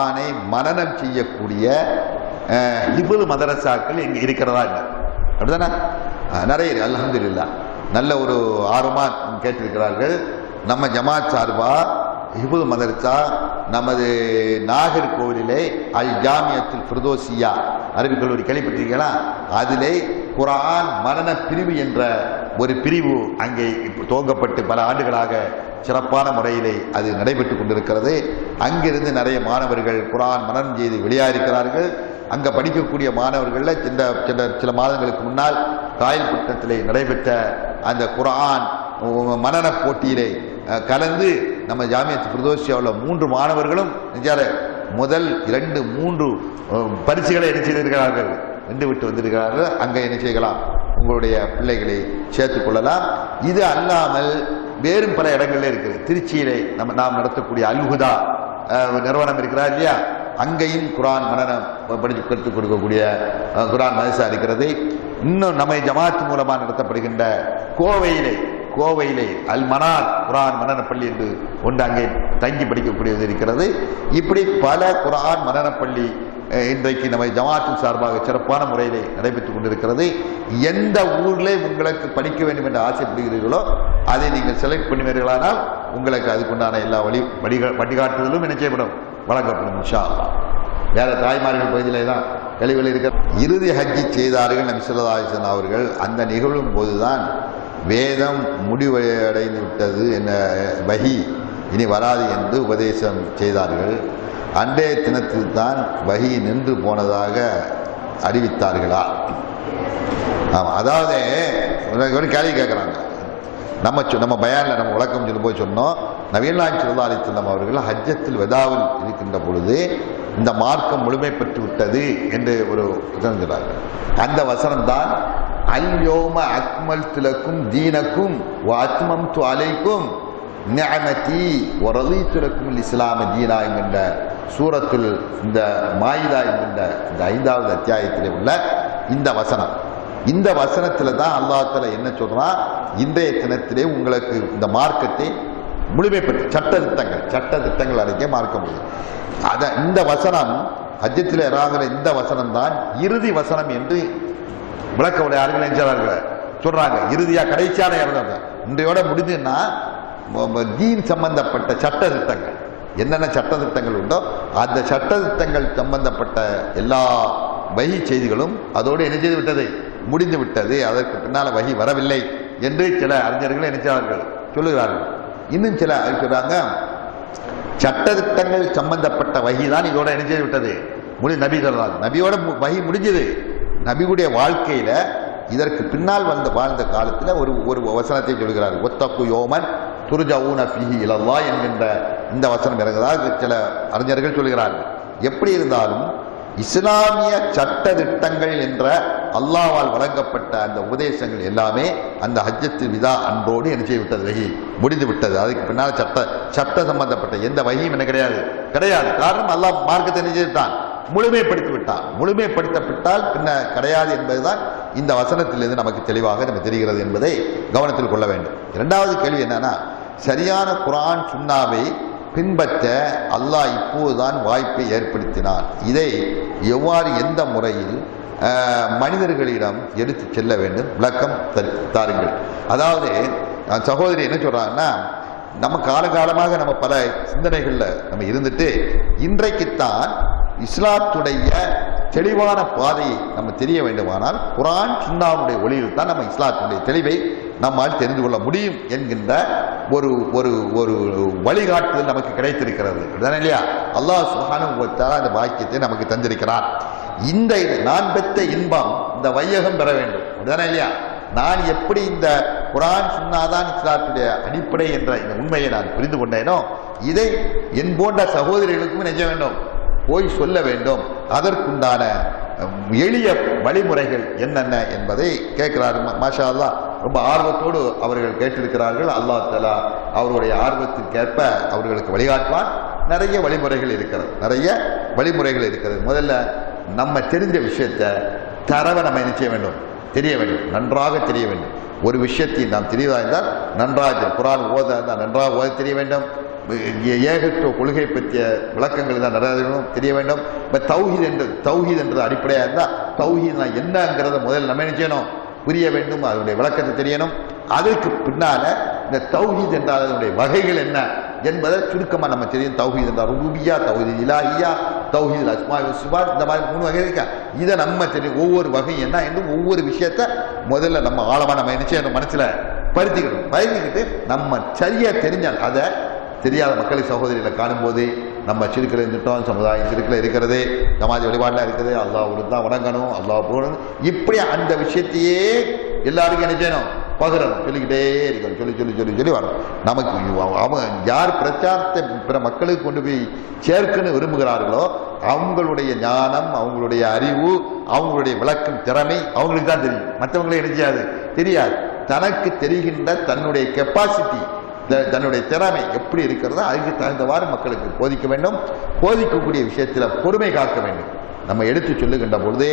குரானை மனநம் செய்யக்கூடிய இவ்வளவு மதரசாக்கள் இங்கே இருக்கிறதா இல்லை அப்படிதானே நிறைய அலமது இல்லா நல்ல ஒரு ஆர்வமாக கேட்டிருக்கிறார்கள். நம்ம ஜமாத் சார்பா இவ்வளவு மதரசா நமது நாகர்கோவிலிலே அல் ஜாமியத்தில் பிரதோசியா அரபிக் கல்லூரி கேள்விப்பட்டிருக்கீங்களா? அதிலே குரான் மரண பிரிவு என்ற ஒரு பிரிவு அங்கே துவங்கப்பட்டு பல ஆண்டுகளாக சிறப்பான முறையிலே அது நடைபெற்று கொண்டிருக்கிறது. அங்கிருந்து நிறைய மாணவர்கள் குரான் மனம் செய்து வெளியாயிருக்கிறார்கள். அங்கே படிக்கக்கூடிய மாணவர்களில் சில சில சில மாதங்களுக்கு முன்னால் காயல்பட்டினத்திலே நடைபெற்ற அந்த குரான் மனன போட்டியிலே கலந்து நம்ம ஜாமியத் பிரதோஷியாவில் மூன்று மாணவர்களும் முதல் இரண்டு மூன்று பரிசுகளை என்ன செய்திருக்கிறார்கள்? வென்று விட்டு வந்திருக்கிறார்கள். அங்கே என்ன செய்யலாம்? உங்களுடைய பிள்ளைகளை சேர்த்துக் கொள்ளலாம். இது அல்லாமல் வேறும் பல இடங்கள்ல இருக்குது திருச்சியிலே நம்ம நாம் நடத்தக்கூடிய அல்ஹுதா நிறுவனம் இருக்கிறா இல்லையா? அங்கேயும் குரான் மனநம் படித்து கற்றுக் கொடுக்கக்கூடிய குரான் மனசா இருக்கிறது. இன்னும் நம்மை ஜமாத் மூலமாக நடத்தப்படுகின்ற கோவையிலே கோவையிலே அல் மனார் குரான் மனநப்பள்ளி என்று ஒன்று அங்கே தங்கி படிக்கக்கூடியது இருக்கிறது. இப்படி பல குரான் மனநப்பள்ளி இன்றைக்கு நம்ம ஜமாத்தின் சார்பாக சிறப்பான முறையிலே நடைபெற்றுக் கொண்டிருக்கிறது. எந்த ஊரில் உங்களுக்கு படிக்க வேண்டும் என்று ஆசைப்படுகிறீர்களோ அதை நீங்கள் செலக்ட் பண்ணுவீர்களானால் உங்களுக்கு அதுக்குண்டான எல்லா வழி வழிகா வழிகாட்டுதலும் என்ன செய்யப்படும். வழங்கப்படும் இன்ஷா அல்லாஹ் வேற தாய்மார்கள் பகுதியிலே தான் தெளிவில் இருக்க. இறுதி ஹஜ்ஜி செய்தார்கள் நபி ஸல்லல்லாஹு அவர்கள். அந்த நிகழும் போதுதான் வேதம் முடிவடைந்து விட்டது என்ன வகி இனி வராது என்று உபதேசம் செய்தார்கள். அன்றைய தினத்தில் தான் வகி நின்று போனதாக அறிவித்தார்களா? ஆமாம் அதாவது ஒரு- கேள்வி கேட்குறாங்க நம்ம சொ- நம்ம பயானில் நம்ம விளக்கம் சொல்லும்போது சொன்னோம். நவீன்லான் சொல்லா அவர்கள் ஹஜ்ஜத்தில் வெதாவில் இருக்கின்ற பொழுது இந்த மார்க்கம் முழுமை பெற்று விட்டது என்று ஒரு வசனம் அந்த வசனம் தான் அல்யோம அக்மல் திலக்கும் தீனக்கும் அத்மம் து அலைக்கும் நிஅமதி வரதி துலக்கும் இஸ்லாம தீனா என்கின்ற சூரத்தில் இந்த மாயிதா என்கின்ற இந்த ஐந்தாவது அத்தியாயத்திலே உள்ள இந்த வசனம். இந்த வசனத்துல தான் அல்லாஹ்தால என்ன சொல்றான்? இன்றைய தினத்திலே உங்களுக்கு இந்த மார்க்கத்தை முழுமைப்பட்டு சட்ட திட்டங்கள் சட்ட திட்டங்கள் அடங்கிய மார்க்க முடியும். அத இந்த வசனம் ஹஜ்ஜத்தில் இறாங்கிற இந்த வசனம் தான் இறுதி வசனம் என்று விளக்க உடையார்கள் நெஞ்சார்கள் சொல்றாங்க. இறுதியா கடைசியான இறந்தாங்க இன்றையோட முடிஞ்சுன்னா தீன் சம்பந்தப்பட்ட சட்ட திட்டங்கள் என்னென்ன சட்ட திட்டங்கள் உண்டோ அந்த சட்ட திட்டங்கள் சம்பந்தப்பட்ட எல்லா வகி செய்திகளும் அதோடு என்ன செய்து விட்டது? முடிந்து விட்டது அதற்கு பின்னால் வகி வரவில்லை என்று சில அறிஞர்கள் நினைச்சார்கள் சொல்லுகிறார்கள். இன்னும் சில சொல்றாங்க சட்டத்திட்டங்கள் சம்பந்தப்பட்ட வகி தான் இதோட இணைஞ்சது விட்டது. முடி நபி சொல்றாங்க. நபியோட வகி முடிஞ்சது. நபியுடைய வாழ்க்கையில இதற்கு பின்னால் வந்த வாழ்ந்த காலத்துல ஒரு ஒரு வசனத்தை சொல்கிறார் ஒத்தக்கு யோமன் துருஜவுன பிஹி இலல்லா என்கின்ற இந்த வசனம் இறங்குதாக சில அறிஞர்கள் சொல்கிறார்கள். எப்படி இருந்தாலும் இஸ்லாமிய சட்ட திட்டங்கள் என்ற அல்லாவால் வழங்கப்பட்ட அந்த உபதேசங்கள் எல்லாமே அந்த ஹஜ்ஜத்தில் விதா அன்றோடு என்ன செய்து விட்டது வகி முடிந்து விட்டது அதுக்கு பின்னால் சட்ட சட்ட சம்பந்தப்பட்ட எந்த வகியும் என்ன கிடையாது. கிடையாது. காரணம் அல்லாஹ் மார்க்கத்தை என்ன முழுமைப்படுத்தி விட்டான் முழுமைப்படுத்தப்பட்டால் பின்ன கிடையாது என்பதுதான் இந்த வசனத்திலிருந்து நமக்கு தெளிவாக நம்ம தெரிகிறது என்பதை கவனத்தில் கொள்ள வேண்டும். இரண்டாவது கேள்வி என்னன்னா சரியான குரான் சுண்ணாவை பின்பற்ற அல்லாஹ் இப்போதுதான் வாய்ப்பை ஏற்படுத்தினார் இதை எவ்வாறு எந்த முறையில் மனிதர்களிடம் எடுத்து செல்ல வேண்டும்? விளக்கம் தாருங்கள். அதாவது சகோதரி என்ன சொல்றாங்கன்னா நம்ம காலகாலமாக நம்ம பல சிந்தனைகளில் நம்ம இருந்துட்டு இன்றைக்குத்தான் இஸ்லாத்துடைய தெளிவான பாதையை நம்ம தெரிய வேண்டுமானால் குரான் சுன்னாவுடைய ஒளியில் தான் நம்ம இஸ்லாத்துடைய தெளிவை நம்மால் தெரிந்து கொள்ள முடியும் என்கின்ற ஒரு ஒரு ஒரு வழிகாட்டுதல் நமக்கு கிடைத்திருக்கிறது. அப்படிதானே இல்லையா? அல்லாஹ் சுஹானும் வ அந்த பாக்கியத்தை நமக்கு தந்திருக்கிறான். இந்த நான் பெற்ற இன்பம் இந்த வையகம் பெற வேண்டும். அப்படிதானே இல்லையா? நான் எப்படி இந்த குரான் சுன்னாதான் இஸ்லாத்துடைய அடிப்படை என்ற இந்த உண்மையை நான் புரிந்து கொண்டேனோ இதை என் போன்ற சகோதரிகளுக்கும் நினைக்க வேண்டும். போய் சொல்ல வேண்டும். அதற்குண்டான எளிய வழிமுறைகள் என்னென்ன என்பதை கேட்கிறார். மாஷா அல்லாஹ். ரொம்ப ஆர்வத்தோடு அவர்கள் கேட்டிருக்கிறார்கள். அல்லாஹ் தலா அவருடைய ஆர்வத்திற்கேற்ப அவர்களுக்கு வழிகாட்டுவான். நிறைய வழிமுறைகள் இருக்கிறது. நிறைய வழிமுறைகள் இருக்கிறது. முதல்ல நம்ம தெரிஞ்ச விஷயத்தை தரவை நம்ம என்ன செய்ய வேண்டும்? தெரிய வேண்டும். நன்றாக தெரிய வேண்டும். ஒரு விஷயத்தை நாம் தெரியவா இருந்தால் நன்றாக குரான் ஓத இருந்தால் நன்றாக ஓத தெரிய வேண்டும். ஏகத்துவ கொள்கை பற்றிய விளக்கங்கள் தான் நிறைய தெரிய வேண்டும். இப்போ தௌஹீத் என்று தௌஹீத் என்றது அடிப்படையாக இருந்தால் தௌஹீத் என்னங்கிறத முதல்ல நம்ம என்ன புரிய வேண்டும் அதனுடைய விளக்கத்தை தெரியணும். அதற்கு பின்னால இந்த தௌஹீத் என்றால் அதனுடைய வகைகள் என்ன என்பதை சுருக்கமாக நம்ம தெரியும். தௌஹீத் என்றால் ரூபியா தௌஹீத் இலாஹியா தௌஹீத் அஸ்மா சுபா இந்த மாதிரி மூணு வகை இருக்கா? இதை நம்ம தெரியும். ஒவ்வொரு வகை என்ன என்று ஒவ்வொரு விஷயத்த முதல்ல நம்ம ஆழமாக நம்ம என்ன செய்யணும்? மனசில் பருத்திக்கணும் பருத்திக்கிட்டு நம்ம சரியாக தெரிஞ்சால் அதை தெரியாத மக்களை சகோதரிகளை காணும்போது நம்ம சிறுக்கில் இருந்துட்டோம் சமுதாயம் சிறுக்கில் இருக்கிறது சமாஜ வழிபாட்டில் இருக்குது அல்லாஹ் தான் வணங்கணும் அல்லா போகணும் இப்படி அந்த விஷயத்தையே எல்லாருக்கும் என்ன செய்யணும்? பகிரணும். சொல்லிக்கிட்டே இருக்கணும். சொல்லி சொல்லி சொல்லி சொல்லி வரணும். நமக்கு அவன் யார் பிரச்சாரத்தை பிற மக்களுக்கு கொண்டு போய் சேர்க்கணும் விரும்புகிறார்களோ அவங்களுடைய ஞானம் அவங்களுடைய அறிவு அவங்களுடைய விளக்கும் திறமை அவங்களுக்கு தான் தெரியும். மற்றவங்களே என்ன தெரியாது. தனக்கு தெரிகின்ற தன்னுடைய கெப்பாசிட்டி தன்னுடைய திறமை எப்படி இருக்கிறதோ அதுக்கு தகுந்தவாறு மக்களுக்கு போதிக்க வேண்டும். போதிக்கக்கூடிய விஷயத்தில் பொறுமை காக்க வேண்டும். நம்ம எடுத்து சொல்லுகின்ற பொழுது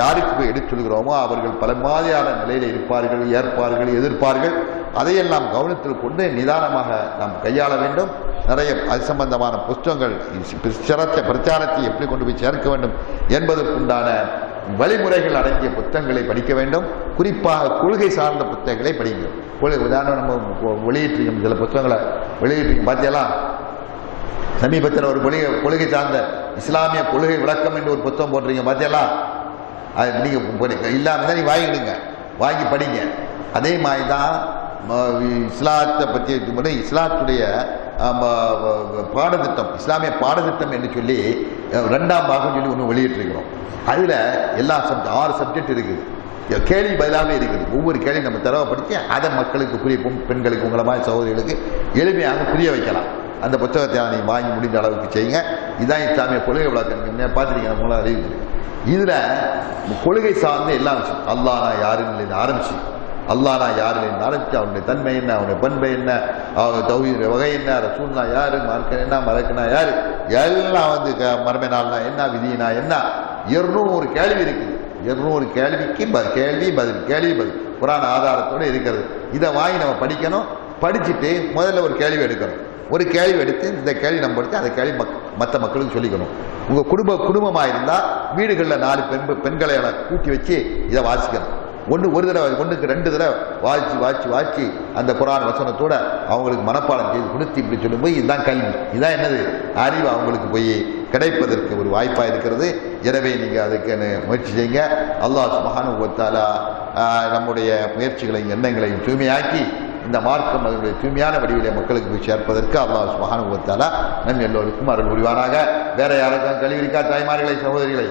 யாருக்கு போய் எடுத்து சொல்கிறோமோ அவர்கள் பல மாதிரியான நிலையில் இருப்பார்கள் ஏற்பார்கள் எதிர்ப்பார்கள். அதையெல்லாம் கவனத்தில் கொண்டு நிதானமாக நாம் கையாள வேண்டும். நிறைய அது சம்பந்தமான புஸ்தகங்கள் சிறத்த பிரச்சாரத்தை எப்படி கொண்டு போய் சேர்க்க வேண்டும் என்பதற்குண்டான வழிமுறைகள் அடங்கிய புத்தகங்களை படிக்க வேண்டும். குறிப்பாக கொள்கை சார்ந்த புத்தகங்களை படிங்க கொள்கை உதாரணம் நம்ம வெளியிட்டிருக்கோம் சில புத்தகங்களை வெளியிட்டிருக்கோம். பார்த்தீங்களா சமீபத்தில் ஒரு கொள்கை கொள்கை சார்ந்த இஸ்லாமிய கொள்கை விளக்கம் என்று ஒரு புத்தகம் போட்டிருக்கீங்க. பார்த்தீங்களா அது நீங்கள் இல்லாமல் தான் நீங்கள் வாங்கிடுங்க வாங்கி படிங்க. அதே மாதிரி தான் இஸ்லாத்தை பற்றி இஸ்லாத்துடைய பாடத்திட்டம் இஸ்லாமிய பாடத்திட்டம் என்று சொல்லி ரெண்டாம் பாகம் சொல்லி ஒன்று வெளியிட்டிருக்கிறோம். அதில் எல்லா சப்ஜெக்ட் ஆறு சப்ஜெக்ட் இருக்குது. கேள்வி பதிலாகவே இருக்குது. ஒவ்வொரு கேள்வி நம்ம தரவை அதை மக்களுக்கு புரிய பெண்களுக்கு உங்களை மாதிரி சகோதரிகளுக்கு எளிமையாக புரிய வைக்கலாம். அந்த புத்தகத்தை நீங்கள் வாங்கி முடிந்த அளவுக்கு செய்யுங்க. இதான் இஸ்லாமிய கொள்கை விளக்கம் நீங்கள் பார்த்துருக்கீங்க மூலம் அறிவிச்சிருக்கேன் இதில் கொள்கை சார்ந்த எல்லா விஷயம். அல்லாஹ் நான் யாருன்னு ஆரம்பிச்சு. அல்லாஹ் நான் யாருன்னு ஆரம்பிச்சு அவனுடைய தன்மை என்ன அவனுடைய பண்பை என்ன அவங்க தௌஹீதுடைய வகை என்ன ரசூல்னா யாரு மார்க்கன் என்ன மறக்கனா யாரு எல்லாம் வந்து க- மறுமை நாள்னா என்ன விதினா என்ன? இருநூறு கேள்வி இருக்குது இருநூறு கேள்விக்கு ப- கேள்வி பதில் கேள்வி பதில். புராண ஆதாரத்தோடு இருக்கிறது. இதை வாங்கி நம்ம படிக்கணும். படிச்சுட்டு முதல்ல ஒரு கேள்வி எடுக்கணும். ஒரு கேள்வி எடுத்து இந்த கேள்வி நம்ம எடுத்து அந்த கேள்வி மக் மற்ற மக்களுக்கு சொல்லிக்கணும். உங்கள் குடும்ப குடும்பமாக இருந்தால் வீடுகளில் நாலு பெண் பெண்களை கூட்டி வச்சு இதை வாசிக்கணும். ஒன்று ஒரு தடவை ஒன்றுக்கு ரெண்டு தடவை வாழ்ச்சி வாசிச்சு வாய்ச்சி அந்த குரான் வசனத்தோட அவங்களுக்கு மனப்பாடம் செய்து கொடுத்து இப்படி சொல்லும்போது இதுதான் கல்வி. இதுதான் என்னது? அறிவு அவங்களுக்கு போய் கிடைப்பதற்கு ஒரு வாய்ப்பாக இருக்கிறது. எனவே நீங்கள் அதுக்கு முயற்சி செய்யுங்க. அல்லாஹ் சுபஹானு வத்தாலா நம்முடைய முயற்சிகளையும் எண்ணங்களையும் தூய்மையாக்கி இந்த மார்க்கம் அதனுடைய தூய்மையான வடிவிலே மக்களுக்கு போய் சேர்ப்பதற்கு அல்லாஹ் சுபஹானு வத்தாலா நம் எல்லோருக்கும் அருள் புரிவானாக. வேற யாருக்கும் கல்வி இருக்கா தாய்மார்களை சகோதரிகளை?